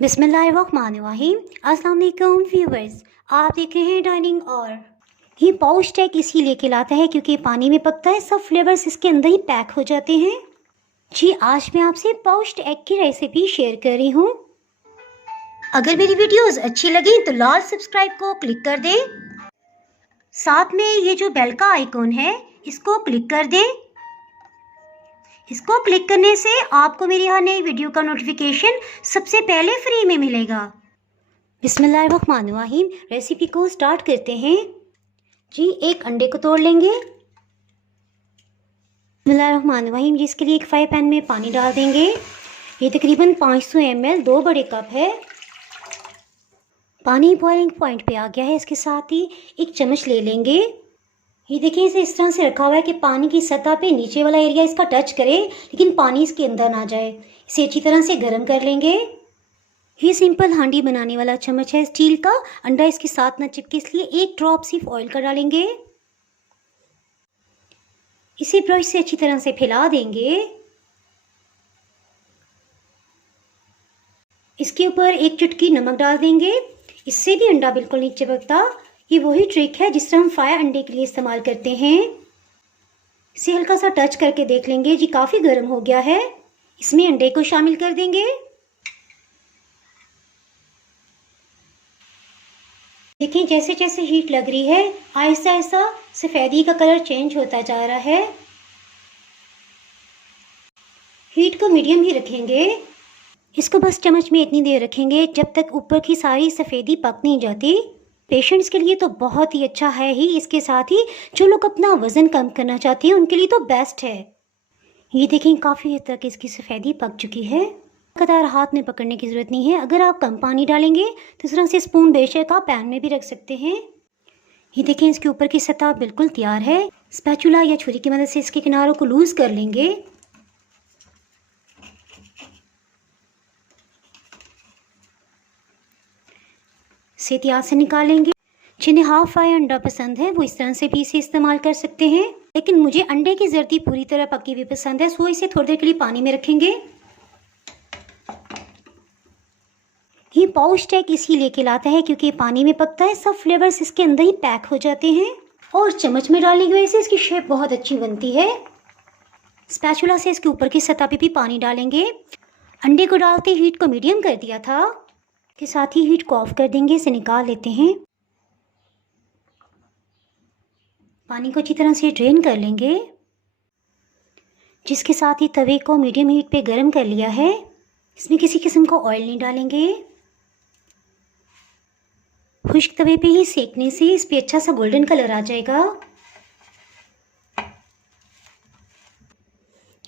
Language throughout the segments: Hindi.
बिस्मिल्लाहिर्रहमानिर्रहीम। अस्सलाम वालेकुम व्यूवर्स, आप देख रहे हैं डाइनिंग। और ये पाउच एग इसीलिए कहलाता है क्योंकि पानी में पकता है, सब फ्लेवर्स इसके अंदर ही पैक हो जाते हैं। जी, आज मैं आपसे पाउच्ड एग की रेसिपी शेयर कर रही हूँ। अगर मेरी वीडियोस अच्छी लगी तो लाल सब्सक्राइब को क्लिक कर दें। साथ में ये जो बेल का आइकॉन है इसको क्लिक कर दें। इसको क्लिक करने से आपको मेरी हर नई वीडियो का नोटिफिकेशन सबसे पहले फ्री में मिलेगा। बिस्मिल्लाहिर्रहमानिर्रहीम, रेसिपी को स्टार्ट करते हैं। जी, एक अंडे को तोड़ लेंगे। बिस्मिल्लाहिर्रहमानिर्रहीम, जिसके लिए एक फ्राई पैन में पानी डाल देंगे। ये तकरीबन 500 ml 2 बड़े कप है। पानी बॉइलिंग पॉइंट पे आ गया है। इसके साथ ही एक चम्मच ले लेंगे। ये देखिए, इसे इस तरह से रखा हुआ है कि पानी की सतह पे नीचे वाला एरिया इसका टच करे लेकिन पानी इसके अंदर ना जाए। इसे अच्छी तरह से गर्म कर लेंगे। ये सिंपल हांडी बनाने वाला चम्मच है स्टील का। अंडा इसके साथ ना चिपके इसलिए एक ड्रॉप सिर्फ ऑयल का डालेंगे। इसी ब्रश से अच्छी तरह से फैला देंगे। इसके ऊपर एक चुटकी नमक डाल देंगे। इससे भी अंडा बिल्कुल नहीं चिपकता। ये वही ट्रिक है जिस तरह हम फ्राई अंडे के लिए इस्तेमाल करते हैं। इसे हल्का सा टच करके देख लेंगे। जी, काफ़ी गर्म हो गया है। इसमें अंडे को शामिल कर देंगे। देखें, जैसे जैसे हीट लग रही है आहिस्ता आहिस्ता सफ़ेदी का कलर चेंज होता जा रहा है। हीट को मीडियम ही रखेंगे। इसको बस चम्मच में इतनी देर रखेंगे जब तक ऊपर की सारी सफ़ेदी पक नहीं जाती। पेशेंट्स के लिए तो बहुत ही अच्छा है ही। इसके साथ ही जो लोग अपना वज़न कम करना चाहते हैं उनके लिए तो बेस्ट है। ये देखें, काफ़ी हद तक इसकी सफ़ेदी पक चुकी है। लगातार हाथ में पकड़ने की ज़रूरत नहीं है। अगर आप कम पानी डालेंगे तो इस तरह से स्पून बेशक आप पैन में भी रख सकते हैं। ये देखें, इसके ऊपर की सतह बिल्कुल तैयार है। स्पैचुला या छुरी की मदद से इसके किनारों को लूज़ कर लेंगे। इसे एहतियात से निकालेंगे। जिन्हें हाफ फ्राई अंडा पसंद है वो इस तरह से भी इसे इस्तेमाल कर सकते हैं, लेकिन मुझे अंडे की जर्दी पूरी तरह पकी हुई पसंद है, सो इसे थोड़ी देर के लिए पानी में रखेंगे। ये पाउच्ड एग इसीलिए कहलाता है क्योंकि पानी में पकता है, सब फ्लेवर्स इसके अंदर ही पैक हो जाते हैं। और चम्मच में डालने की वजह से इसकी शेप बहुत अच्छी बनती है। स्पैचुला से इसके ऊपर की सतह पे भी पानी डालेंगे। अंडे को डालते हीट को मीडियम कर दिया था। के साथ ही हीट को ऑफ कर देंगे। इसे निकाल लेते हैं। पानी को अच्छी तरह से ड्रेन कर लेंगे। जिसके साथ ही तवे को मीडियम हीट पे गर्म कर लिया है। इसमें किसी किस्म का ऑयल नहीं डालेंगे। खुश्क तवे पे ही सेकने से इस पे अच्छा सा गोल्डन कलर आ जाएगा।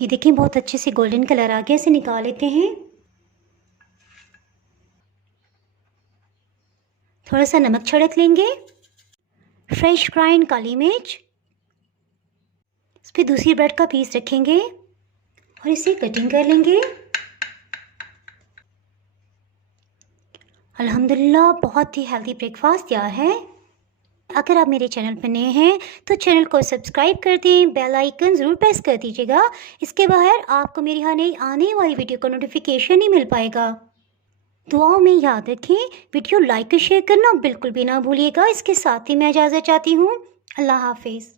ये देखें, बहुत अच्छे से गोल्डन कलर आ गया। इसे निकाल लेते हैं। थोड़ा सा नमक छिड़क लेंगे। फ्रेश ग्राइंड काली मिर्च। इस पर दूसरी ब्रेड का पीस रखेंगे और इसे कटिंग कर लेंगे। अल्हम्दुलिल्लाह, बहुत ही हेल्दी ब्रेकफास्ट तैयार है। अगर आप मेरे चैनल पर नए हैं तो चैनल को सब्सक्राइब कर दें, बेल आइकन ज़रूर प्रेस कर दीजिएगा। इसके बगैर आपको मेरी हर नई आने वाली वीडियो का नोटिफिकेशन नहीं मिल पाएगा। दुआओं में याद रखें, वीडियो लाइक और शेयर करना बिल्कुल भी ना भूलिएगा। इसके साथ ही मैं इजाज़त चाहती हूँ। अल्लाह हाफिज़।